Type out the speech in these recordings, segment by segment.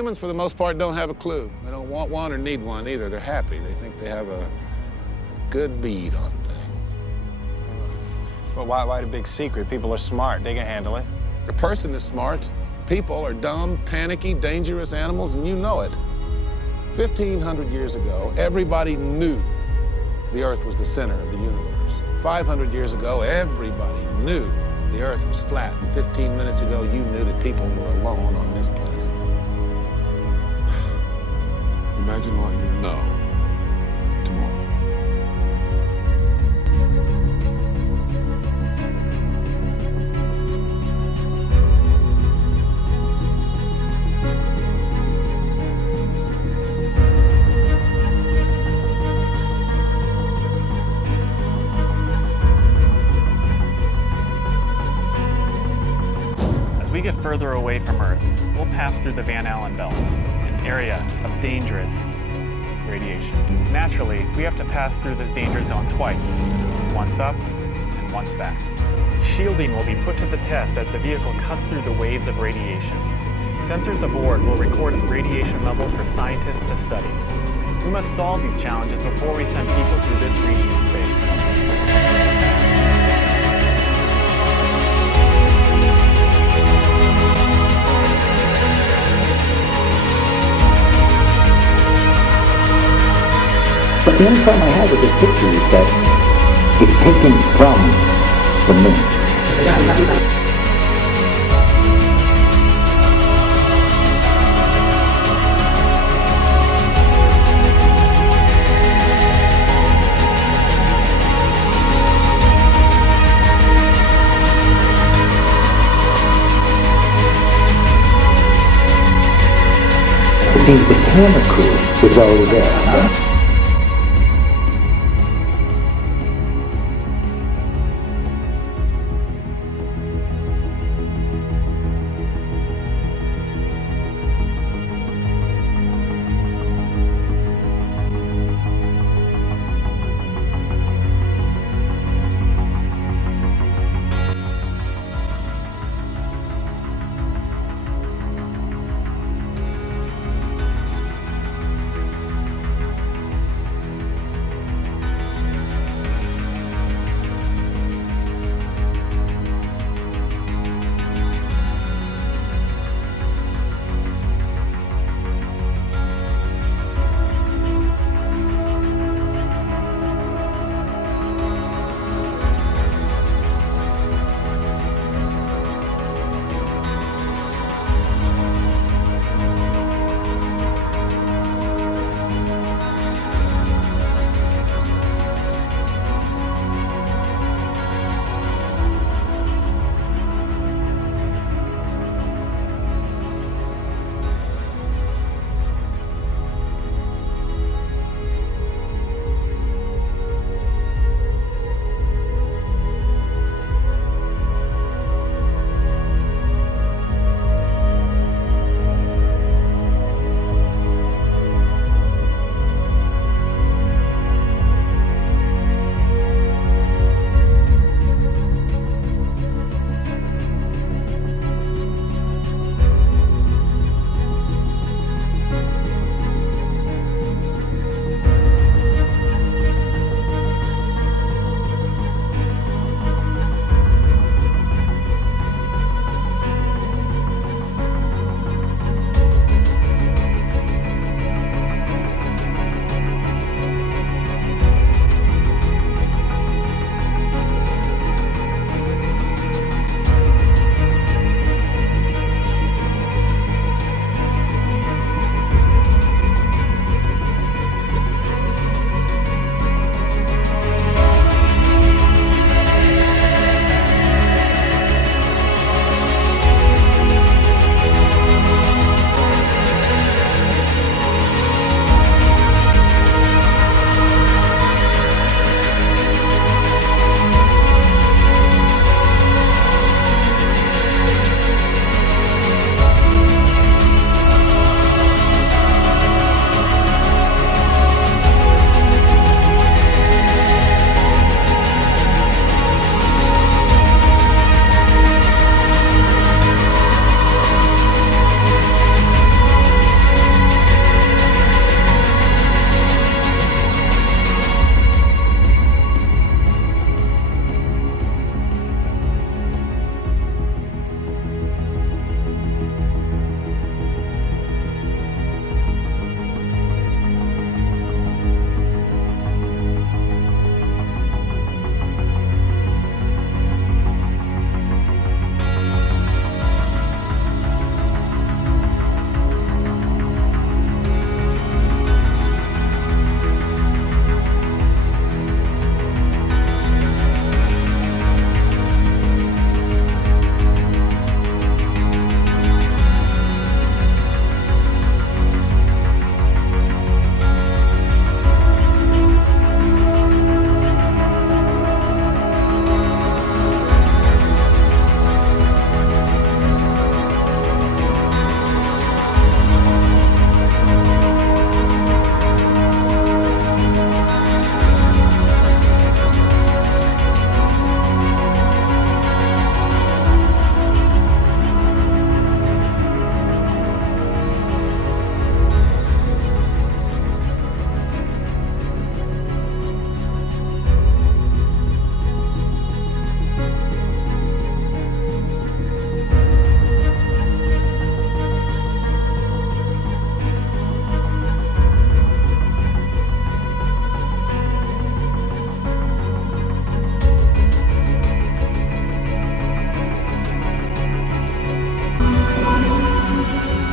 Humans, for the most part, don't have a clue. They don't want one or need one either. They're happy. They think they have a good bead on things. But why the big secret? People are smart. They can handle it. A person is smart. People are dumb, panicky, dangerous animals, and you know it. 1,500 years ago, everybody knew the Earth was the center of the universe. 500 years ago, everybody knew the Earth was flat. And 15 minutes ago, you knew that people were alone on this planet. Imagine what you know tomorrow. As we get further away from Earth, we'll pass through the Van Allen belts, an area of dangerous radiation. Naturally, we have to pass through this danger zone twice, once up and once back. Shielding will be put to the test as the vehicle cuts through the waves of radiation. Sensors aboard will record radiation levels for scientists to study. We must solve these challenges before we send people through this region of space. But the only problem I had with this picture is that it's taken from the moon. It seems the camera crew was already there.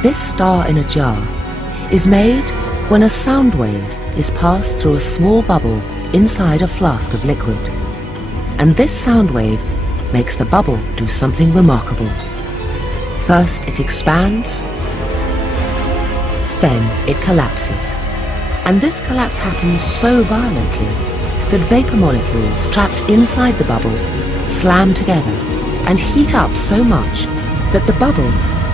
This star in a jar is made when a sound wave is passed through a small bubble inside a flask of liquid. And this sound wave makes the bubble do something remarkable. First it expands, then it collapses. And this collapse happens so violently that vapor molecules trapped inside the bubble slam together and heat up so much that the bubble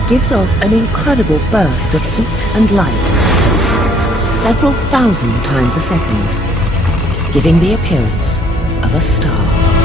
gives off an incredible burst of heat and light, several thousand times a second, giving the appearance of a star.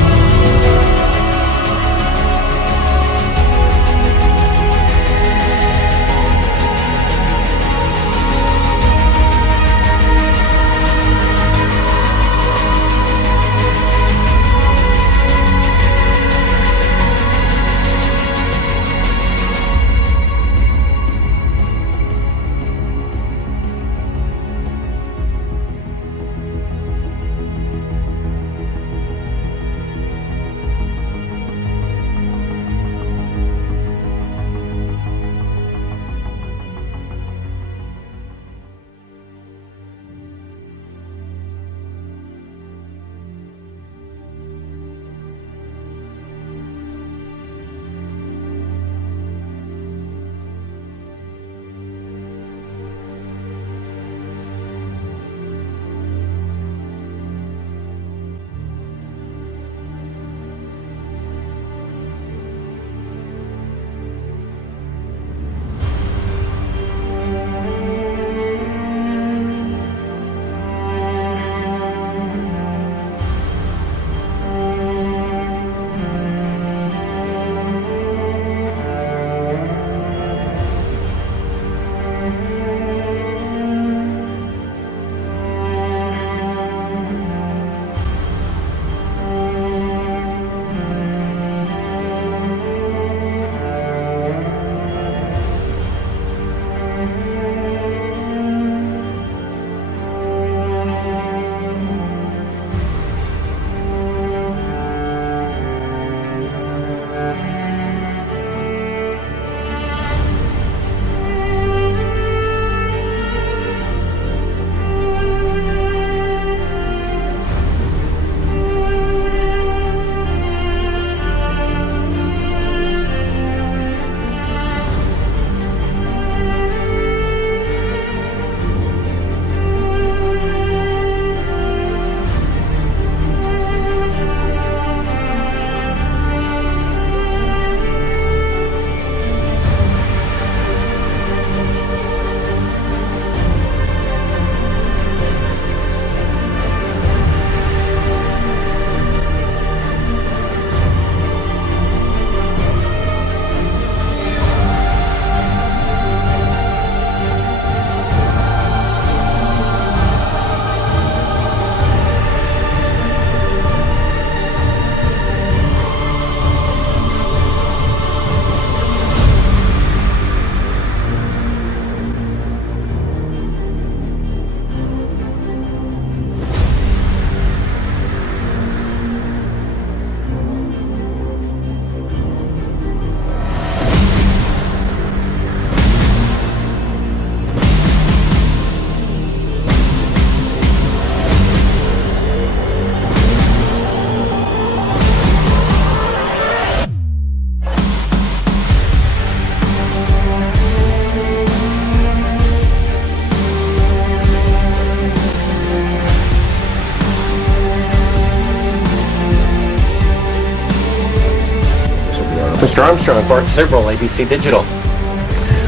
Mr. Armstrong bought several ABC Digital.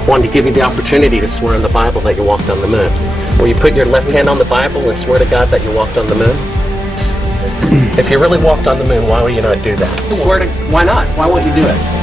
Wanted to give you the opportunity to swear in the Bible that you walked on the moon. Will you put your left hand on the Bible and swear to God that you walked on the moon? If you really walked on the moon, why would you not do that? Swear to, why not? Why won't you do it?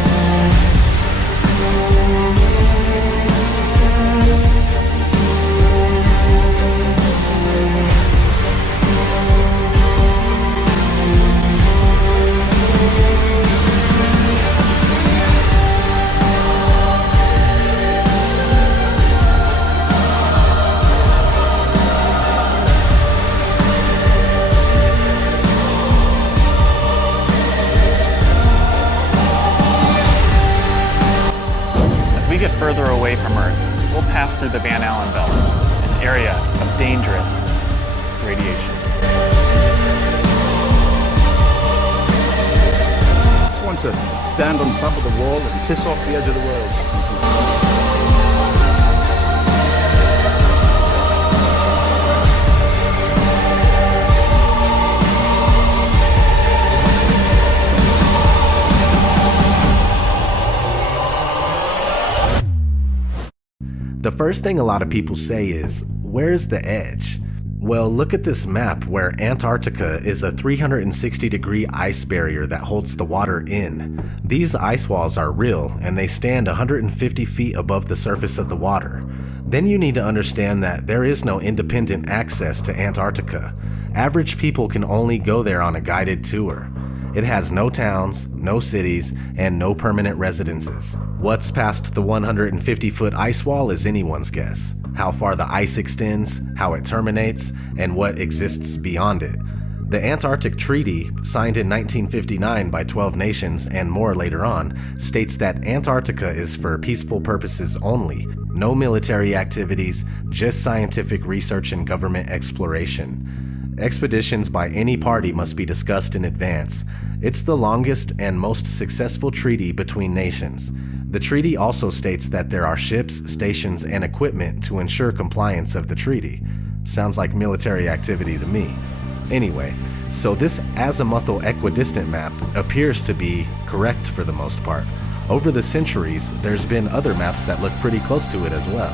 pass through the Van Allen belts, an area of dangerous radiation. I just want to stand on top of the wall and piss off the edge of the world. The first thing a lot of people say is, where's the edge? Well, look at this map where Antarctica is a 360-degree ice barrier that holds the water in. These ice walls are real, and they stand 150 feet above the surface of the water. Then you need to understand that there is no independent access to Antarctica. Average people can only go there on a guided tour. It has no towns, no cities, and no permanent residences. What's past the 150-foot ice wall is anyone's guess. How far the ice extends, how it terminates, and what exists beyond it. The Antarctic Treaty, signed in 1959 by 12 nations and more later on, states that Antarctica is for peaceful purposes only. No military activities, just scientific research and government exploration. Expeditions by any party must be discussed in advance. It's the longest and most successful treaty between nations. The treaty also states that there are ships, stations, and equipment to ensure compliance of the treaty. Sounds like military activity to me. Anyway, so this azimuthal equidistant map appears to be correct for the most part. Over the centuries, there's been other maps that look pretty close to it as well.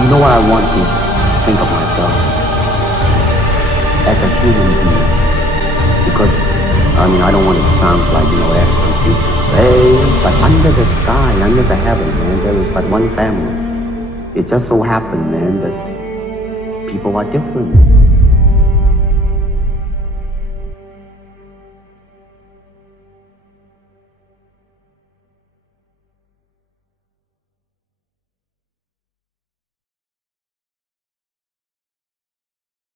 You know what I want to think of myself as a human being, because I don't want it to sound like, as Confucius say, but under the sky, under the heaven, man, there is but one family. It just so happened, man, that people are different.